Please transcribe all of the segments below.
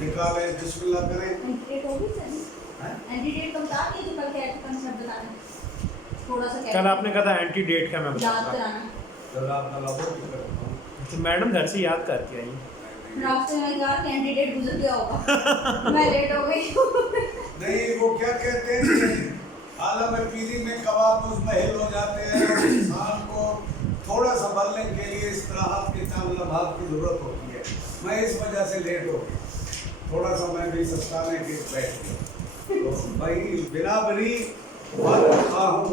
निकाले, बिस्मिल्लाह करें। एंटीडेट होगी सर? हैं? एंटीडेट तो बता दिए जो कल के कंसेप्ट बताना थोड़ा सा कल आपने कहा था एंटी डेट का मैं याद बताऊंगा। कराना। जब आप लाभों की तरफ हो। तो मैडम घर से याद करके आई। रास्ते में कहा कि एंटीडेट गुजर गया होगा मैं लेट हो गई हूँ। नहीं, वो क्या कहते हैं कि आलम पीरी में कबाब उस महल हो जाते हैं और इंसान को थोड़ा सा बढ़ने के लिए इस तरह के लम्हात की जरूरत होती है। मैं इस वजह से लेट हो गई, थोड़ा सा मैं भी सस्ताने के बैठ गया। तो भाई बिना बरी बात रखा हूँ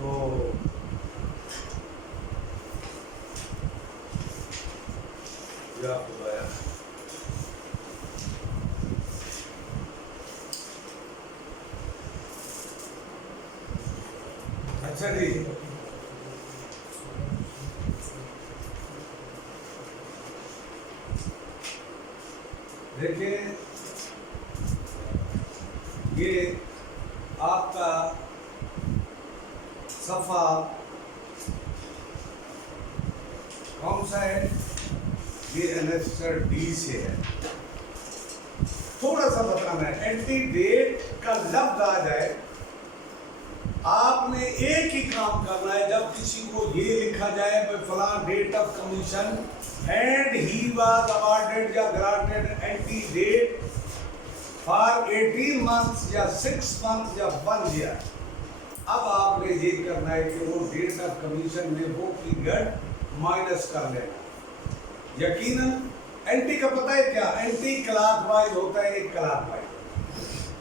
तो या खुदाया। अच्छा जी, देखिए ये आपका सफ़ा कौन सा है? ये एनेक्सर डी से है। थोड़ा सा बताना है, एंटी डेट का लफ्ज आ जाए आपने एक ही काम करना है। जब किसी को ये लिखा जाए फलां date of commission and he was awarded या granted antedate for 18 months या 6 मंथ्स या 1 ईयर, अब आपने ये करना है कि वो डेट ऑफ कमीशन में वो पीरियड माइनस कर लेना। यकीनन एंटी का पता है क्या? एंटी क्लॉकवाइज होता है, एक क्लॉकवाइज।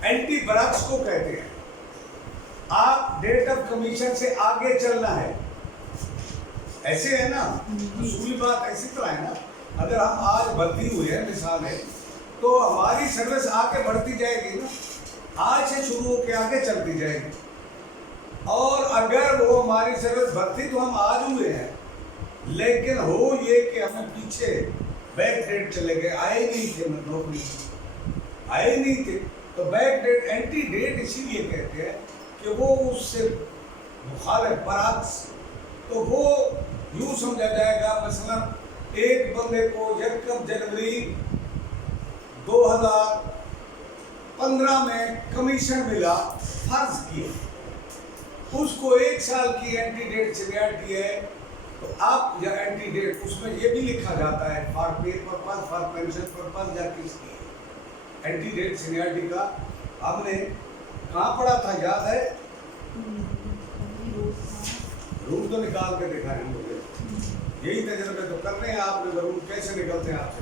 एंटी बरक्स को कहते हैं। आप डेट ऑफ कमीशन से आगे चलना है, ऐसे है ना, असूली बात ऐसी तरह है ना। अगर हम आज भर्ती हुए हैं मिसाल है, तो हमारी सर्विस आगे बढ़ती जाएगी ना, आज से शुरू होकर आगे चलती जाएगी। और अगर वो हमारी सर्विस भर्ती तो हम आज हुए हैं, लेकिन हो ये कि हमें पीछे बैक डेट चले गए, आए नहीं थे, नौकरी आए नहीं थे, तो बैक डेट एंटी डेट इसीलिए कहते हैं कि वो उससे मुखालिफ बरअक्स। तो वो यूँ समझा जाएगा, मसलन एक बंदे को 1 जनवरी 2015 में कमीशन मिला, फर्ज किया उसको 1 साल की एंटी डेट सीनियरिटी है, तो आप या एंटी डेट उसमें ये भी लिखा जाता है फॉर पे पर्पज, फॉर पेंशन पर्पज या किसकी एंटी डेट सीनियरिटी का हमने कहाँ पढ़ा था, याद है? रूल तो निकाल के दिखाएं मुझे, यही तजर्बे तो करने हैं आपने। रूल कैसे निकलते हैं आपसे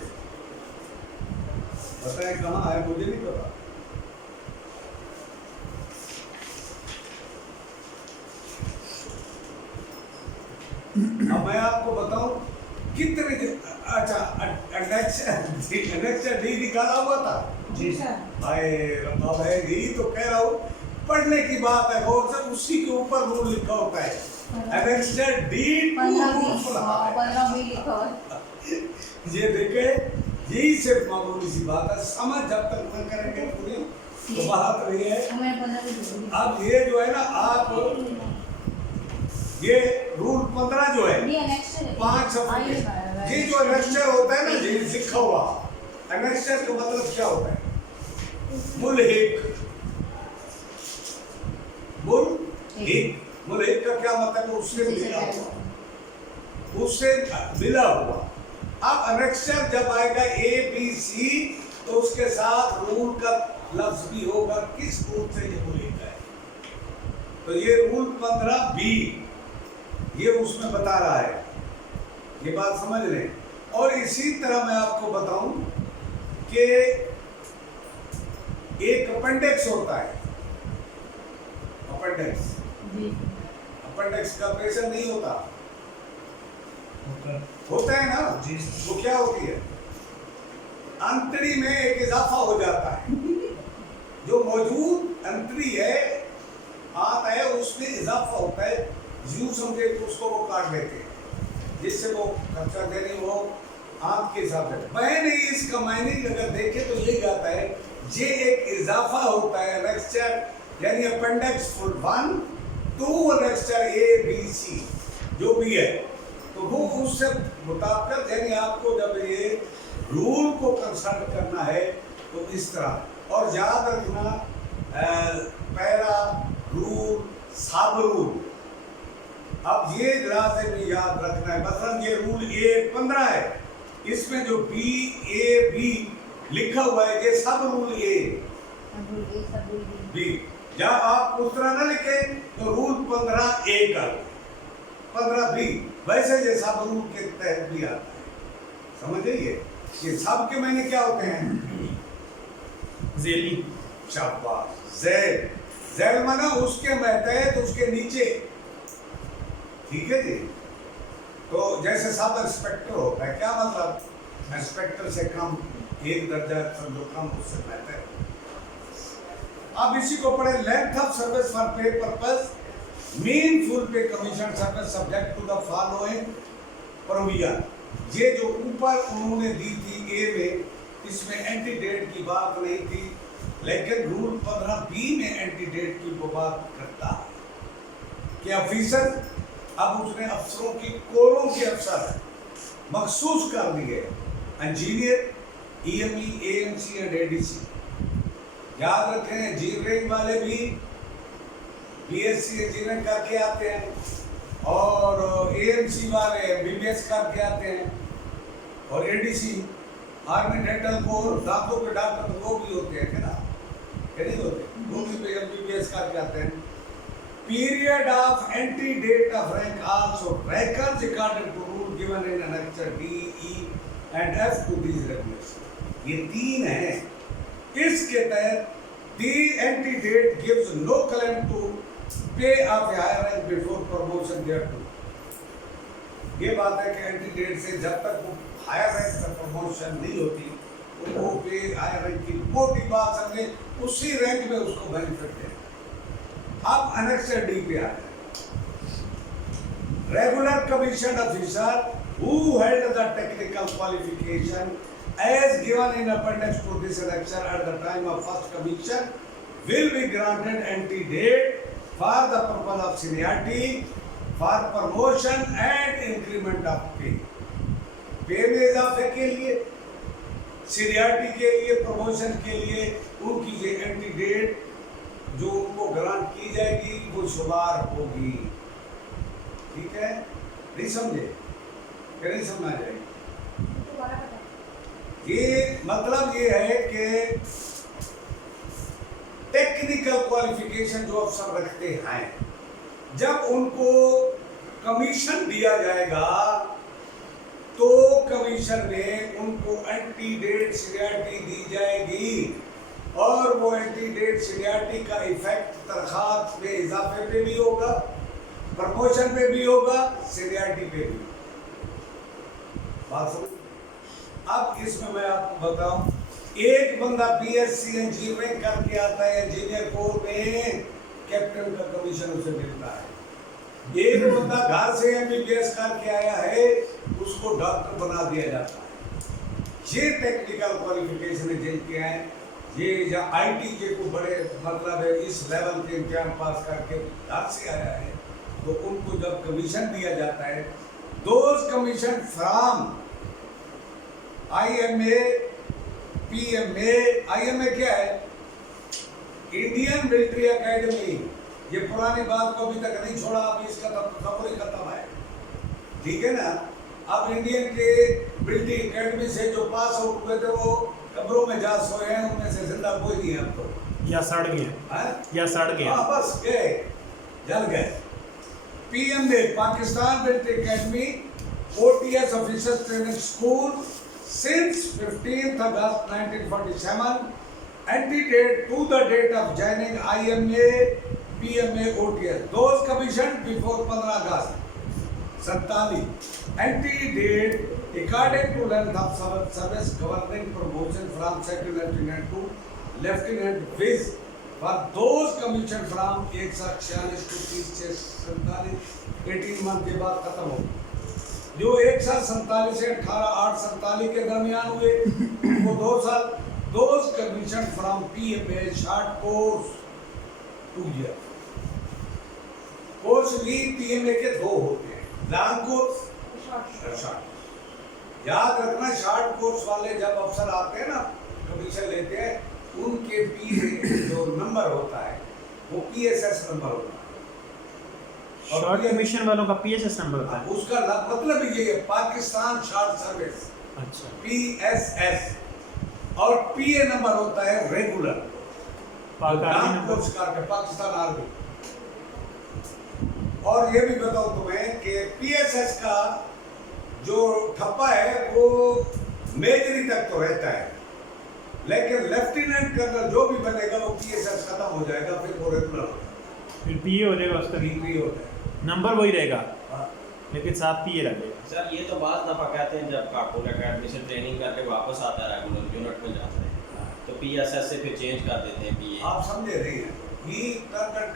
बताएं, कहाँ है? मुझे नहीं पता। अब मैं आपको बताऊं कितने, अच्छा एनेक्सर डी निकाला हुआ था जी सर। अब है, यही तो कह रहा हूँ, पढ़ने की बात है, वो सब उसी के ऊपर रूल लिखा होता है। एनेक्सर डी 15 भी लिखा हुआ। ये देखे, यही सिर्फ मामूली सी बात है, समझ जब तक न करेंगे पूरी तो बात नहीं है। हमें 15 भी अब ये जो है ना, आप ये रूल 15 जो है, ये नेक्स्ट 5 सफ़े, ये जो एनेक्सर होता है ना, ये लिखा हुआ एनेक्सर का मतलब क्या होता है? मुल्हिक। मुल्हिक का क्या मतलब है? उससे मिला हुआ, उससे मिला हुआ। अब एनेक्सर जब आएगा ए बी सी, तो उसके साथ रूल का लफ्ज भी होगा, किस रूल से ये मुल्हिक है। तो ये रूल 15 बी ये उसमें बता रहा है, ये बात समझ लें। और इसी तरह मैं आपको बताऊं कि एक अपेंडिक्स होता है, अपेंडिक्स, अपेंडिक्स का ऑपरेशन नहीं होता, होता है ना जी। वो क्या होती है? अंतड़ी में एक इजाफा हो जाता है, जो मौजूद अंतड़ी है, आंत है, उसमें इजाफा होता है। यूं समझे कि उसको वो काट लेते हैं, जिससे वो खर्चा देने वो आंत के हिसाब से। मैंने इसका मायने अगर देखे तो यही आता है, ये एक इजाफा होता है एनेक्सर यानी appendix 1 2 annexure A B C जो भी है, तो वो उससे मुताबिक यानी आपको जब ये रूल को कंसल्ट करना है तो इस तरह। और याद रखना पैरा रूल सब रूल, अब ये ज़रा से भी याद रखना है। मतलब ये रूल A15 है, इसमें जो BAB लिखा हुआ है ये सब रूल A B। जब आप उस तरह ना लिखे तो रूल 15A कर 15B, वैसे ये सब रूल के तहत भी आता है। समझिए ये सब के मैंने क्या होते हैं? जेली। शाबाश। जेल, जेल माना उसके महतहत उसके नीचे, ठीक है जी। तो जैसे सब इंस्पेक्टर होता है, क्या मतलब इंस्पेक्टर से कम एक दर्जा समझो कम, उससे महतहत। अब इसी को पढ़े। Length of service for pay purpose mean full pay commission service subject to the following provision. ये जो ऊपर उन्होंने दी थी ए में, इसमें एंटी डेट की बात नहीं थी, लेकिन रूल 15B में एंटी डेट की वो बात करता है कि ऑफिसर, अब उसने अफसरों की कोरों के अफसर मखसूस कर दिए, engineer, EME, AMC and ADC। याद रखें इंजीनियरिंग वाले भी BSc इंजीनियरिंग करके आते हैं, और AMC वाले MBBS करके आते हैं, और ADC आर्मी डेंटल कोर दांतों के डॉक्टर वो भी होते हैं ना, नहीं होते, वो भी MBBS करके आते हैं। Period of anti date of rank also records according to rule given in annexure D, E and F to these regulations। ये तीन हैं। इसके तहत the anti date gives no claim to pay of a higher rank before promotion thereto। ये बात है कि anti date से जब तक वो हायर रैंक का प्रमोशन नहीं होती तो वो पे हायर रैंक की मोटी बात समझे, उसी रैंक में उसको बेनिफिट है। अब अनेक्सर डी पे आ जाए। Regular commission officer who held the technical qualification as given in appendix to this annexure at the time of first commission will be granted anti-date for the purpose of seniority, for promotion and increment of pay। पे में इजाफे के लिए, seniority के लिए, promotion के लिए उनकी ये एंटी-डेट जो उनको ग्रांट की जाएगी वो शुमार होगी। ठीक है, नहीं समझे? क्या नहीं समझा जाएगी? ये मतलब ये है कि टेक्निकल क्वालिफिकेशन जो अफसर रखते हैं, जब उनको कमीशन दिया जाएगा तो कमीशन में उनको एंटी डेट सीनियरिटी दी जाएगी, और वो एंटी डेट सीनियरिटी का इफेक्ट तनख्वाह में इजाफे पे भी होगा, प्रमोशन पे भी होगा, सीनियरिटी पे भी। बात समझ? अब इसमें मैं आपको बताऊं, एक बंदा BSc इंजीनियरिंग करके आता है, इंजीनियर कोर में कैप्टन का कमीशन उसे मिलता है। एक बंदा घर से MBBS करके आया है, उसको डॉक्टर बना दिया जाता है। ये टेक्निकल क्वालिफिकेशन जिनके हैं, ये या IT के को बड़े मतलब है इस लेवल के एग्जाम पास करके घर से आया है, तो उनको जब कमीशन दिया जाता है, those commission from IMA, PMA, IMA क्या है? Indian military academy. ये पुरानी बात को अभी तक नहीं छोड़ा, अभी इसका खबर ही खत्म है, ठीक है ना। अब इंडियन के मिलिट्री एकेडमी से जो पास आउट हुए थे वो कब्रों में जा सोए हैं, उनमें से जिंदा कोई नहीं है अब तो, या सड़ गए, या सड़ गए, बस गए, जल गए। PMA Pakistan military academy OTS officers training school since 15th August 1947, antedate to the date of joining IMA, PMA, OTS, those commissioned before 15 August 47, antedate according to length of service governing promotion from second lieutenant to lieutenant viz for those commissioned from 146 to 30 18 month के बाद खत्म हो। जो 1 साल 47 से 18/8/47 के दरमियान हुए वो 2 साल। Those commission from PMA short course 2 year. Course भी PMA के 2 होते हैं, लॉन्ग कोर्स और शॉर्ट। याद रखना शॉर्ट कोर्स वाले जब अफसर आते हैं ना कमीशन लेते हैं, उनके पी जो नंबर होता है वो PSS नंबर होता है। शॉर्ट कमीशन वालों का PSS नंबर होता है। उसका मतलब ये है पाकिस्तान शॉर्ट सर्विस, अच्छा। PSS, और PA नंबर होता है रेगुलर, कोर्स का पाकिस्तान आर्मी। और ये भी बताओ तुम्हें कि PSS का जो ठप्पा है वो मेजरी तक तो रहता है, लेकिन लेफ्टिनेंट कर्नल जो भी बनेगा वो PSS खत्म हो जाएगा, फिर वो रेगुलर हो जाएगा, फिर PA हो जाएगा, उसका PA हो जाएगा, नंबर वही रहेगा हाँ। लेकिन साथ PA लगेगा। सर ये तो बात दफा कहते हैं जब कार्टून अकेडमी से ट्रेनिंग करके वापस आता है रेगुलर यूनिट में जाता है तो PSS से फिर चेंज कर देते हैं PA। आप समझे नहीं है, ये टर्म एंड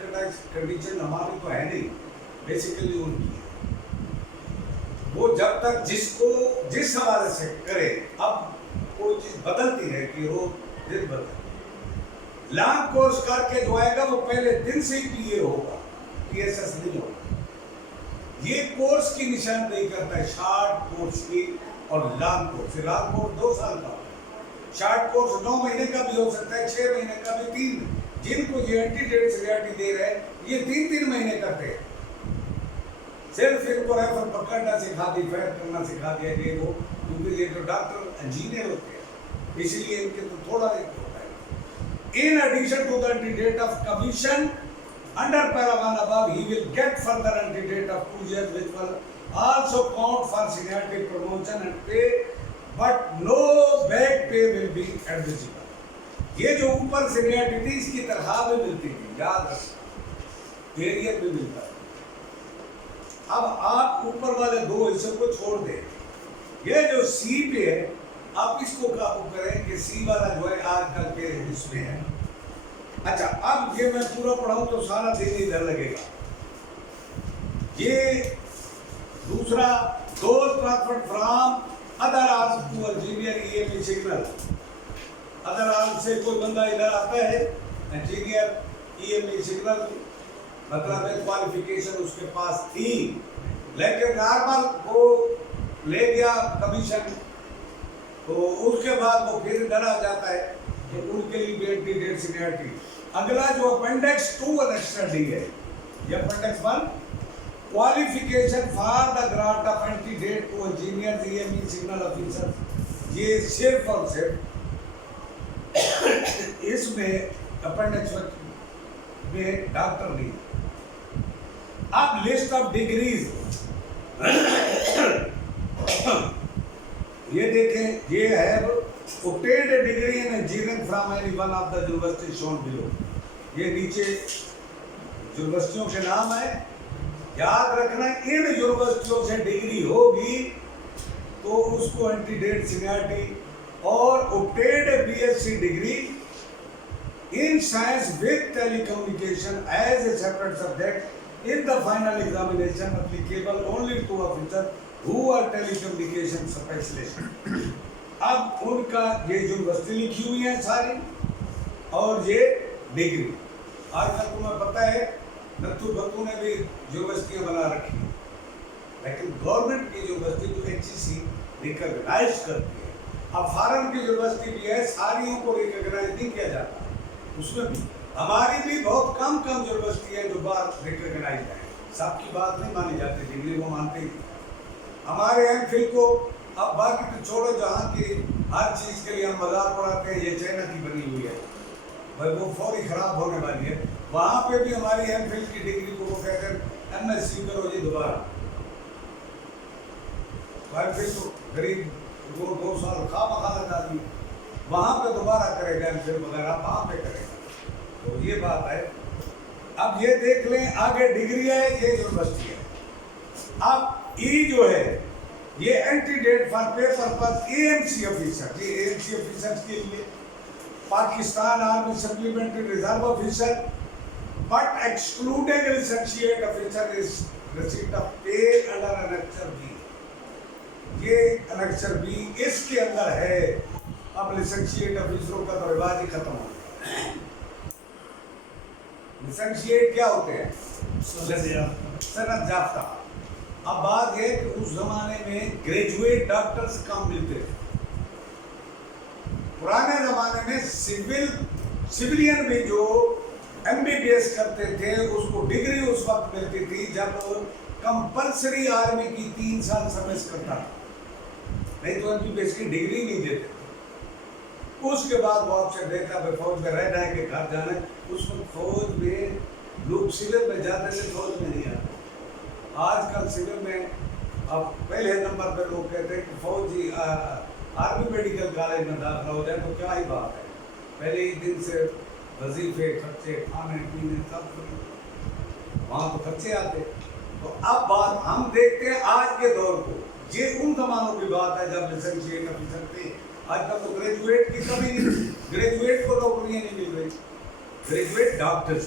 कंडीशन हमारी तो है नहीं, बेसिकली उनकी है। वो जब तक जिसको जिस हवाले से करे, अब कोई चीज बदलती है कि वो दिन बदल लॉन्ग कोर्स करके जो आएगा वो पहले दिन से ही PA होगा, PSS नहीं होगा। ये कोर्स की निशानदेही करता है, शॉर्ट कोर्स की और लॉन्ग कोर्स। लॉन्ग कोर्स 2 साल का, शॉर्ट कोर्स 9 महीने का भी हो सकता है, 6 महीने का भी, 3। जिनको ये एंटीडेट सीनियरिटी दे रहे हैं ये 3-3 महीने करते हैं, सिर्फ इनको रेफर पकड़ना सिखा दी, फायर करना सिखा दिया ये वो, क्योंकि ये तो डॉक्टर इंजीनियर होते हैं इसलिए इनके तो थोड़ा एक होता है। In addition to the antedate of commission under para 1 above, he will get further antedate of 2 years which will also count for seniority promotion and pay, but no back pay will be admissible. ये जो ऊपर seniority थी इसकी तनख्वाह भी मिलती थी, याद रखना, एरियर भी मिलता है। अब आप ऊपर वाले 2 हिस्सों को छोड़ दें, ये जो C पे है आप इसको काबू करें कि C वाला जो है आजकल के इसमें है। अच्छा, अब ये मैं पूरा पढ़ाऊं तो सारा दिन इधर लगेगा। ये दूसरा, those transferred from other arms to a junior EME signal। Other arm से कोई बंदा इधर आता है, इंजीनियर EME सिग्नल, मतलब है क्वालिफिकेशन उसके पास थी, लेकिन नॉर्मल वो ले गया कमीशन, तो उसके बाद वो फिर इधर आ जाता है, तो उनके लिए भी एंटीडेट सीनियरिटी। अगला जो अपेंडिक्स 2 अनेक्सर डी है, ये appendix 1 qualification for the grant of antedate to engineer EME signal officer, ये सिर्फ और सिर्फ इसमें अपेंडिक्स में डॉक्टर नहीं। अब लिस्ट ऑफ डिग्रीज ये देखें, ये है obtained a degree in engineering from any one of the university shown below। ये नीचे यूनिवर्सिटियों के नाम है, याद रखना इन यूनिवर्सिटियों से डिग्री होगी तो उसको एंटीडेट सीनियरिटी, और obtained a BSc degree in science with telecommunication as a separate subject in the final examination applicable only to officers who are telecommunication specialists। अब उनका ये यूनिवर्सिटी लिखी हुई है सारी, और ये डिग्री। आजकल तुम्हें पता है नत्थु भत्तू ने भी यूनिवर्सिटियां बना रखी हैं, लेकिन गवर्नमेंट की यूनिवर्सिटी जो HEC रिकॉग्नाइज करती है, अब फॉरेन की यूनिवर्सिटी भी है, सारियों को रिकॉग्नाइज नहीं किया जाता, उसमें भी हमारी भी बहुत कम यूनिवर्सिटी है जो बार रिकॉग्नाइज है, सबकी बात नहीं मानी जाती, डिग्री वो मानते ही। हमारे MPhil को अब बाकी तो छोड़ो, जहाँ की हर चीज़ के लिए हम मजाक उड़ाते हैं ये चाइना की बनी हुई है, भाई वो फौरी खराब होने वाली है, वहाँ पे भी हमारी MPhil की डिग्री को वो कहते हैं MSc करो जी दोबारा। MPhil तो गरीब 2 साल खा लगा दी, वहाँ पे दोबारा करेगा MPhil वगैरह, वहाँ पे करेगा, तो ये बात है। अब ये देख लें, आगे डिग्री है, ये यूनिवर्सिटी है। अब ई जो है ये एंटीडेट फॉर पेपर पर AMC ऑफिसर, ये AMC ऑफिसर के लिए Pakistan army supplementary reserve officer, but excluded associate officer is receipt of पे अंडर एनेक्सर बी। ये एनेक्सर बी इसके अंदर है। अब लिसेंशिएट ऑफिसरों का तो रिवाज ही खत्म हो गया। लिसेंशिएट क्या होते हैं? सनद याफ्ता। अब बात है कि उस जमाने में ग्रेजुएट डॉक्टर्स कम मिलते थे। पुराने जमाने में सिविलियन भी जो एमबीबीएस करते थे उसको डिग्री उस वक्त मिलती थी जब कंपलसरी आर्मी की 3 साल सर्विस करता था, नहीं तो एमबीबीएस की डिग्री नहीं देते थे। उसके बाद वो ऑप्शन देता भाई फौज में रहना है कि घर जाना है। उस वक्त फौज में लोग सिविल में जाते थे, फौज में नहीं आते। आजकल सिविल में अब पहले नंबर पे लोग कहते हैं कि फौजी आर्मी मेडिकल कॉलेज में दाखिला हो जाए तो क्या ही बात है, पहले ही दिन से वजीफे खर्चे खाने पीने सब वहाँ तो खर्चे आते। तो अब बात हम देखते हैं आज के दौर को, ये उन जमानों की बात है जब लिसेंशिएट ऑफिसर थे। आजकल तो ग्रेजुएट की कमी नहीं, ग्रेजुएट को नौकरियाँ नहीं मिल रही। ग्रेजुएट डॉक्टर्स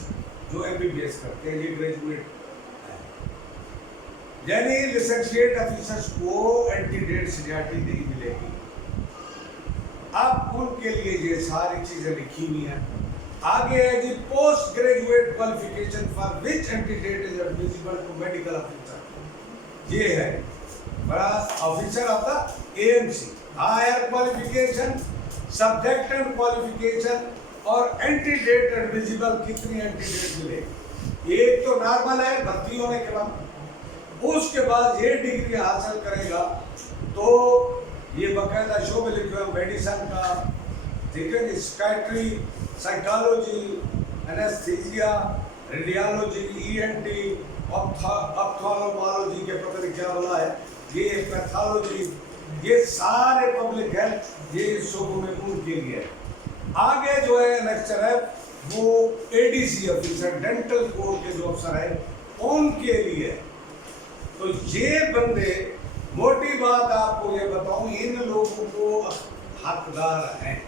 जो एमबीबीएस करते हैं ये ग्रेजुएट, यानी लिसेंशिएट ऑफिसर्स को एंटीडेट सीनियरिटी नहीं मिलेगी। अब उनके लिए ये सारी चीजें लिखी हुई हैं। आगे है जी post graduate qualification for which antedate is admissible to medical officer. ये है बड़ा officer of the AMC, higher qualification, subject and qualification और एंटीडेट एडमिसिबल। कितनी एंटीडेट मिलेगी? एक तो नॉर्मल है भर्ती होने के बाद, उसके बाद ये डिग्री हासिल करेगा तो ये बकायदा शोबे लिखे हुए मेडिसिन का, ठीक है जी, psychiatry, psychology, anaesthesia, radiology, ENT, ophthalmology के पता नहीं क्या बोला है, ये पैथोलॉजी, ये सारे पब्लिक हेल्थ ये शोबों में उनके लिए है। आगे जो है लेक्चर है वो एडीसी ऑफिसर, डेंटल कोड के जो अफसर है उनके लिए। तो ये बंदे, मोटी बात आपको ये बताऊं, इन लोगों को हकदार हैं।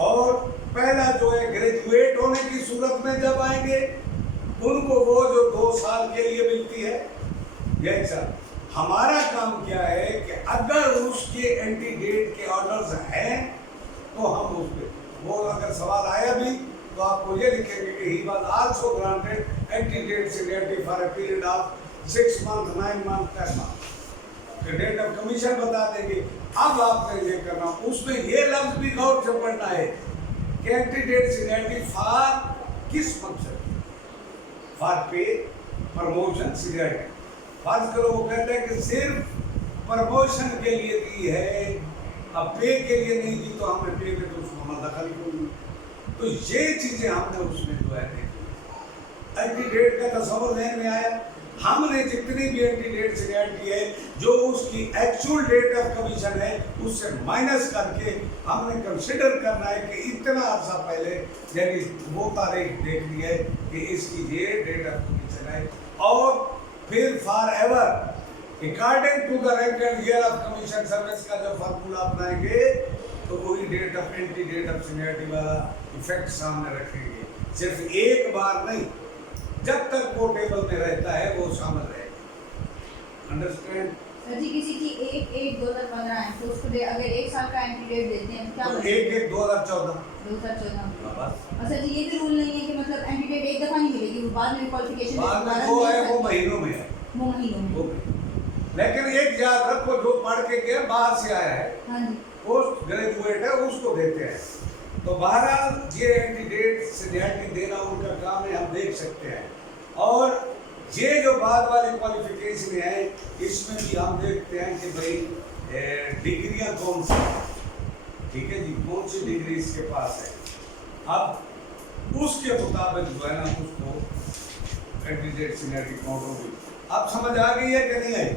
और पहला जो है ग्रेजुएट होने की सूरत में जब आएंगे उनको वो जो 2 साल के लिए मिलती है। यही सर हमारा काम क्या है कि अगर उसके एंटीडेट के ऑर्डर्स हैं तो हम उस पर, वो अगर सवाल आया भी तो आपको ये लिखेंगे कि he was also granted antedate seniority for a period of 6 month, 9 month, 10 month. Date of commission बता देंगे। अब आपने ये करना, उसमें ये लफ्ज भी गौर से पढ़ना है कि एंटीडेट सीनियरिटी फॉर किस मकसद, फॉर पे, प्रमोशन, सीनियरिटी। फर्ज करो वो कहते हैं कि सिर्फ प्रमोशन के लिए दी है, अब पे के लिए नहीं दी तो हमने पे में तो उसको हमारा दखल क्यों नहीं। तो ये चीजें हमने उसमें जो है देखी। एंटीडेट का तस्वर ध्यान में आया। हमने जितनी भी एंटीडेट सीनियरिटी है जो उसकी एक्चुअल डेट ऑफ कमीशन है उससे माइनस करके हमने कंसिडर करना है कि इतना अर्सा पहले, यानी वो तारीख देखनी है कि इसकी ये डेट ऑफ कमीशन है। और फिर for ever according to the rank and year of commission service का जब फार्मूला अपनाएंगे तो वही date of antedate of seniority वाला इफेक्ट सामने रखेंगे। सिर्फ एक बार नहीं, जब तक वो टेबल में रहता है वो शामिल रहेगा। अंडरस्टैंड? सर जी किसी की 1/1/2015 है तो उसको अगर 1 साल का एंटीडेट देते हैं क्या तो 1/1/2014 2014। और सर जी ये भी रूल नहीं है कि मतलब एंटीडेट एक दफा नहीं मिलेगी, वो बाद में क्वालिफिकेशन बाद में वो है वो महीनों में है, वो महीनों में। वो लेकिन एक याद रखो, जो पढ़ के गया बाहर से आया है, हाँ जी, पोस्ट ग्रेजुएट है, उसको देते हैं। तो बहरहाल ये एंटीडेट सीनियरिटी देना उनका काम है, हम देख सकते हैं। और ये जो बाद वाली क्वालिफिकेशन है इसमें भी हम देखते हैं कि भाई डिग्रियां कौन सी, ठीक है जी, कौन सी डिग्री इसके पास है। अब उसके मुताबिक जो है ना उसको एंटीडेट सीनियरिटी काउंट होगी। अब समझ आ गई है कि नहीं आई?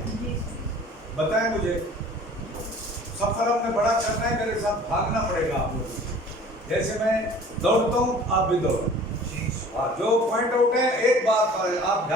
बताएं मुझे। सफर हमने बड़ा करना है, मेरे साथ भागना पड़ेगा आप लोगों को। जैसे मैं दौड़ता हूँ आप भी दौड़ो। जो पॉइंट आउट है, एक बात आप